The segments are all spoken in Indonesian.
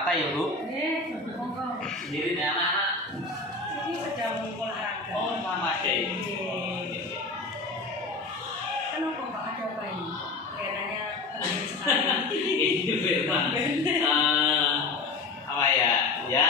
santai ya Bu. Monggo. Sendiri nih anak-anak. Ini sedang olahraga. Oh, sama deh. Kenapa Pak ada apa ini? Kayaknya penting sekali. Ini Firman. Apa ya? Ya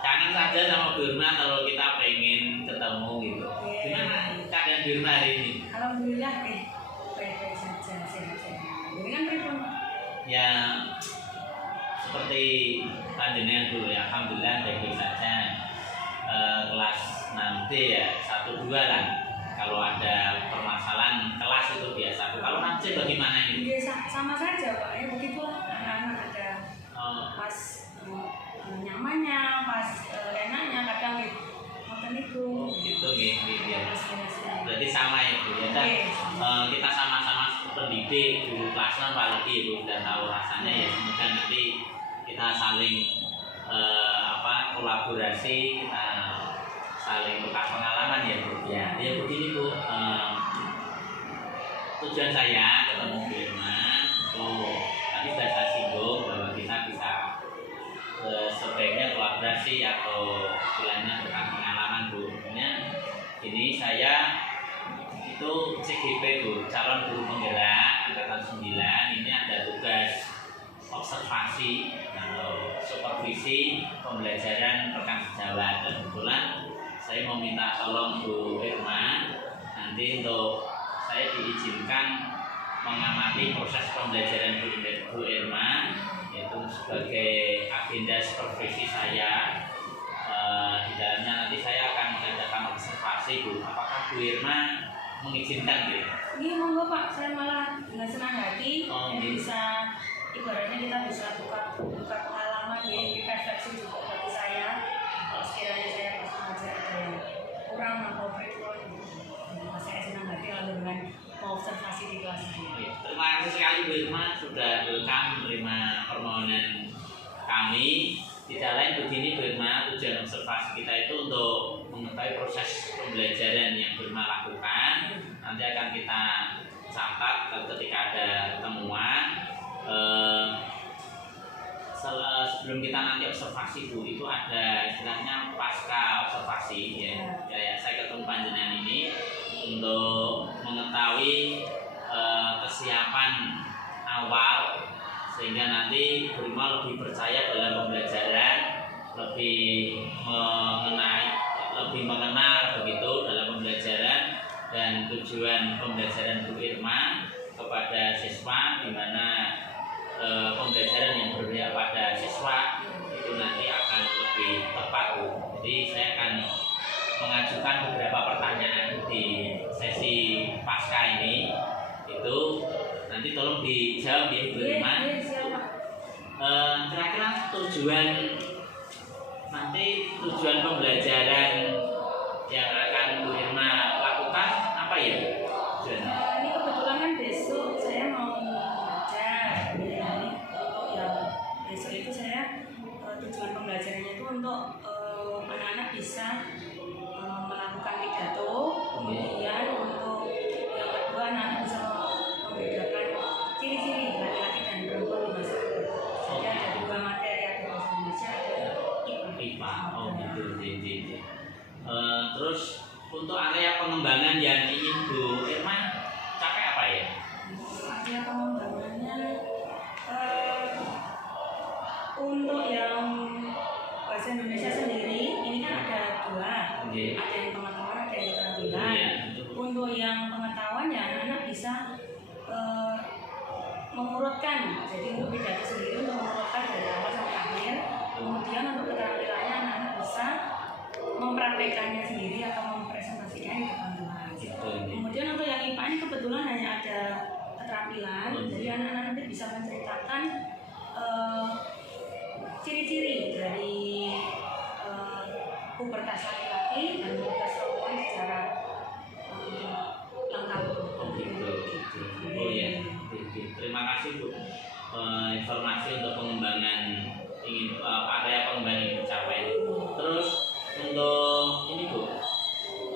kangen saja sama Firman kalau kita pengen ketemu gitu. Gimana keadaan Firman hari ini? Alhamdulillah baik-baik saja, sehat-sehat. Ini kan pripun Pak? Ya seperti panjenengan dulu ya, alhamdulillah baik-baik saja. Kelas nanti ya 1-2 lah. Kalau ada permasalahan kelas itu biasa. Kalau nanti bagaimana ini? Biasa sama saja Pak. Ya begitulah anak-anak ada pas nyamannya, pas enaknya kadang makan itu. Gitu gitu ya. Berarti sama ya Bu ya. Kita sama-sama pendidik dulu kelas 6 apalagi ya Bu, udah tahu rasanya ya. Semoga nanti kita saling kolaborasi, kita saling tukar pengalaman ya Bu. Ya begini Bu, tujuan saya ketemu Firman tadi sudah saya singgung bahwa kita bisa sebaiknya kolaborasi atau istilahnya tukar pengalaman Bu. Ini saya itu CGP Bu, calon guru penggerak angkatan 9. Ini ada tugas observasi atau supervisi pembelajaran rekan sejawat, dan kebetulan saya mau minta tolong Bu Irma nanti untuk saya diizinkan mengamati proses pembelajaran Bu Irma, yaitu sebagai agenda supervisi saya. Di dalamnya nanti saya akan mengadakan observasi Bu. Apakah Bu Irma mengizinkan Bu? Ini monggo Pak, saya malah dengan senang hati bisa ibaratnya kita bisa buka pengalaman ya, refleksi juga bagi saya. Kalau sekiranya saya pas mengajar ada yang kurang atau berikut, saya senang hati lalu dengan mau observasi di kelas ini. Terima kasih sekali Bu Irma sudah welcome menerima permohonan kami. Tidak lain begini Bu Irma, tujuan observasi kita itu untuk mengetahui proses pembelajaran yang Bu Irma lakukan. Nanti akan kita catat ketika ada temuan. Sebelum kita nanti observasi Bu, itu ada istilahnya pasca observasi ya, saya ketemu panjenengan ini untuk mengetahui kesiapan awal sehingga nanti Bu Irma lebih percaya dalam pembelajaran, lebih mengenal begitu dalam pembelajaran, dan tujuan pembelajaran Bu Irma kepada siswa, di mana pembelajaran yang berpihak pada siswa itu nanti akan lebih tepat Bu. Jadi saya akan mengajukan beberapa pertanyaan di sesi pasca ini, itu nanti tolong dijawab ya Bu Irma. Kira-kira tujuan pembelajaran yang akan Bu Irma lakukan apa ya tujuannya? Ini kebetulan kan besok saya mau belajar. Untuk yang besok itu saya tujuan pembelajarannya itu untuk anak-anak bisa melakukan pidato, kemudian untuk yang kedua anak-anak bisa membedakan ciri-ciri laki-laki dan perempuan di masa depan. Jadi ada 2 materi, ada bahasa Indonesia, ada IPA. Oh gitu. Terus untuk area pengembangan yang ingin Bu Irma capai apa ya? Area pengembangannya untuk yang bahasa Indonesia sendiri ini kan ada 2, ada yang pengetahuan, ada yang keterampilan. Untuk yang pengetahuan ya anak-anak bisa mengurutkan, jadi untuk pidato sendiri untuk mengurutkan dari awal sampai akhir. Kemudian untuk keterampilannya anak-anak bisa mempraktekannya sendiri atau mempresentasikan di depan kelas. Kemudian untuk yang IPA ini kebetulan hanya ada keterampilan, jadi anak-anak nanti bisa menceritakan ciri-ciri dari pubertas laki-laki dan pubertas perempuan secara lengkap. Oh ya, terima kasih Bu. Informasi untuk pengembangan area pengembangan yang dicapai. Terus untuk ini Bu,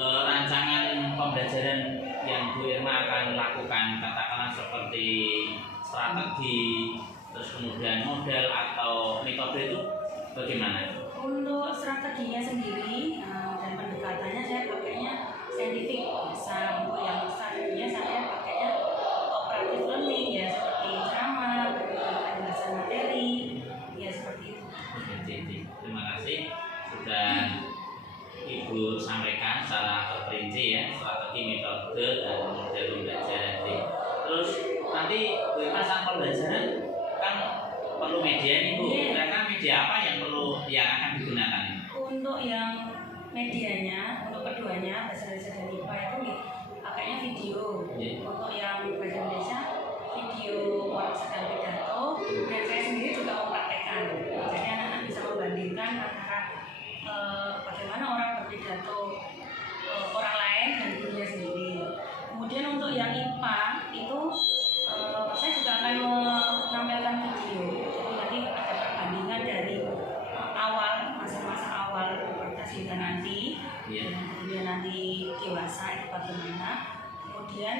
rancangan pembelajaran yang Bu Irma akan lakukan, katakanlah seperti strategi, terus kemudian model atau metode metode itu bagaimana? Untuk strateginya sendiri dan pendekatannya saya pakainya scientific. Misal untuk yang strateginya saya pakainya cooperative learning ya, seperti ceramah, penjelasan materi, ya seperti itu. Terima kasih sudah Ibu sampaikan secara terperinci ya strategi, metode, dan model pembelajaran. Terus nanti bagaimana pembelajaran kan perlu media ini Bu. Kira-kira media apa yang akan digunakan? Untuk yang medianya, untuk keduanya bahasa Indonesia dan IPA itu pakainya video. Untuk yang bahasa Indonesia video orang sedang pidato, dan saya sendiri juga mempraktekkan. Jadi anak-anak bisa membandingkan antara bagaimana orang berpidato orang lain dan dirinya sendiri. Kemudian untuk yang IPA itu saya juga akan menampilkan video. Jadi nanti ada perbandingan dari awal, masa-masa awal pubertas hingga nanti, kemudian nanti dewasa itu bagaimana. Kemudian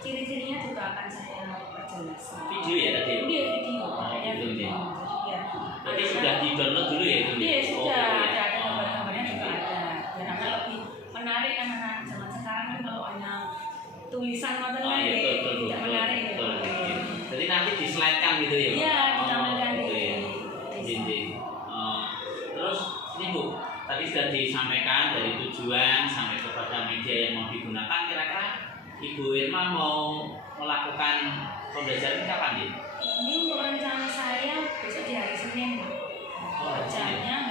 ciri-cirinya juga akan saya perjelas. Video ya tadi? Iya, video. Gitu ya. Jadi Jadi sudah di-download dulu ya itu? Iya, sudah. Ada gambar-gambarnya juga ada. Biar anak lebih menarik kan, anak zaman sekarang kan kalau hanya tulisan ngoten kan tidak menarik gitu. Jadi nanti di-slide-kan gitu ya? Iya, ditampilkan gitu ya. Terus ini Bu, tadi sudah disampaikan dari tujuan sampai kepada media yang mau digunakan. Kira-kira Ibu Irma mau melakukan pembelajaran kapan nih? Ini untuk rencana saya besok di hari Senin. Jamnya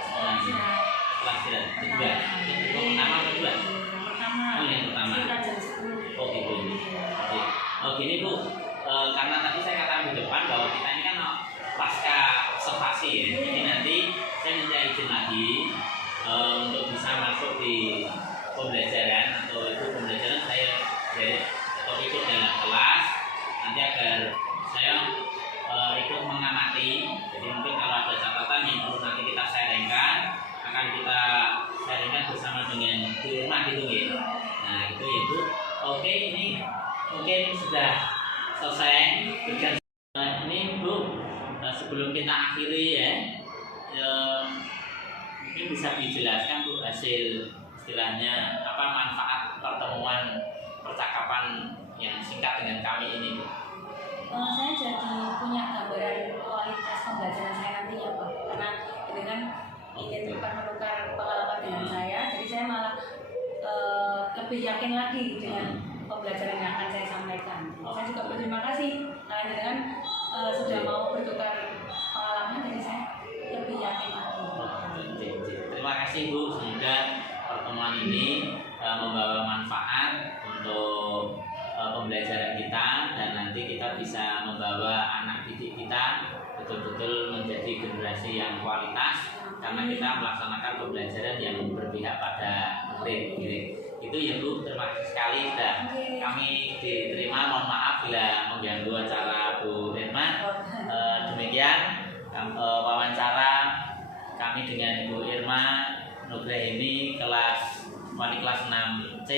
setelah istirahat. Setelah istirahat kedua. Yang pertama atau kedua? Yang pertama. Oh, yang pertama. Sekitar jam 10. Oh gitu. Oh gini Bu, karena tadi saya katakan di depan bahwa kita ini kan pasca observasi ya. Jadi nanti saya minta izin lagi untuk bisa masuk di pembelajaran atau itu pembelajaran saya atau ikut dalam kelas nanti agar saya ikut mengamati. Jadi mungkin kalau ada catatan yang perlu nanti kita sharingkan akan kita sharingkan bersama dengan Bu Irma gitu ya. Nah itu ya Bu. Oke, ini mungkin sudah selesai. Ini Bu, sebelum kita akhiri ya, mungkin bisa dijelaskan Bu hasil istilahnya apa manfaat pertemuan percakapan yang singkat dengan kami ini Bu. Saya jadi punya gambaran kualitas pembelajaran saya nantinya Pak, karena ini kan ingin menukar pengalaman dengan saya, jadi saya malah lebih yakin lagi dengan pembelajaran yang akan saya sampaikan. Saya juga berterima kasih dengan sudah mau bertukar pengalaman, jadi saya lebih yakin lagi. Terima kasih Bu, semoga pertemuan ini membawa manfaat untuk pembelajaran kita dan nanti kita bisa membawa anak didik kita betul-betul menjadi generasi yang kualitas karena kita melaksanakan pembelajaran yang berpihak pada murid. Itu ya Bu, terima kasih sekali sudah kami diterima. Mohon maaf bila mengganggu acara Bu Irma. Demikian wawancara kami dengan Ibu Irma Nugraheni wali kelas 6C,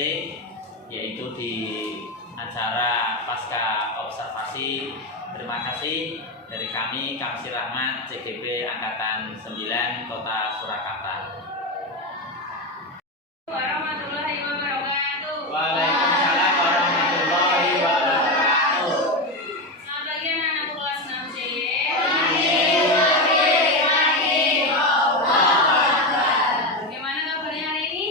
yaitu di acara pasca observasi. Terima kasih dari kami, Kamsi Rahmat, CGP Angkatan 9 Kota Surakarta. Warahmatullahi wabarakatuh. Waalaikumsalam warahmatullahi wabarakatuh. Selamat pagi anak-anakku kelas 6C. Bagaimana kabarnya hari ini?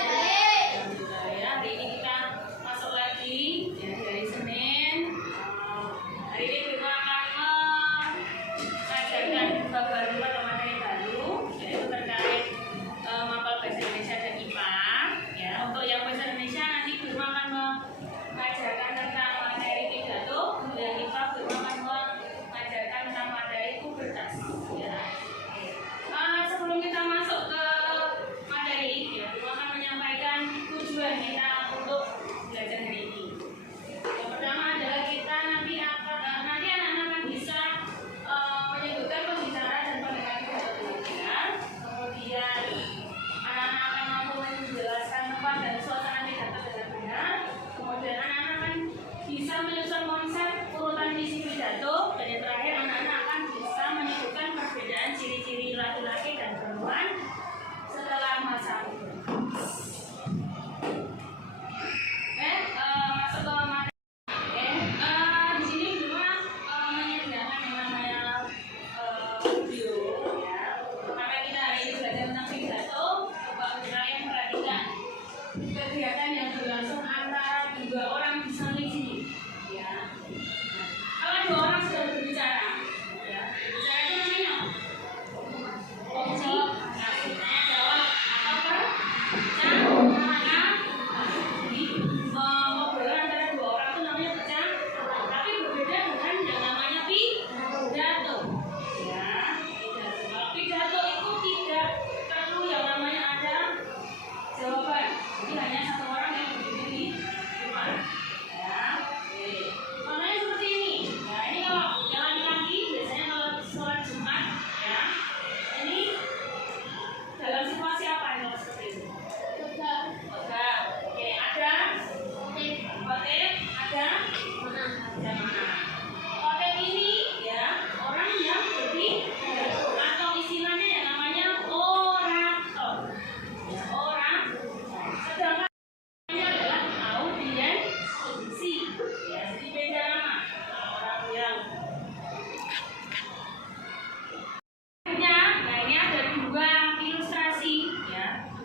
Alhamdulillah ya, hari ini kita masuk lagi ya, di hari Senin. Hari ini kita akan mengajarkan bab baru atau materi baru.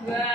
2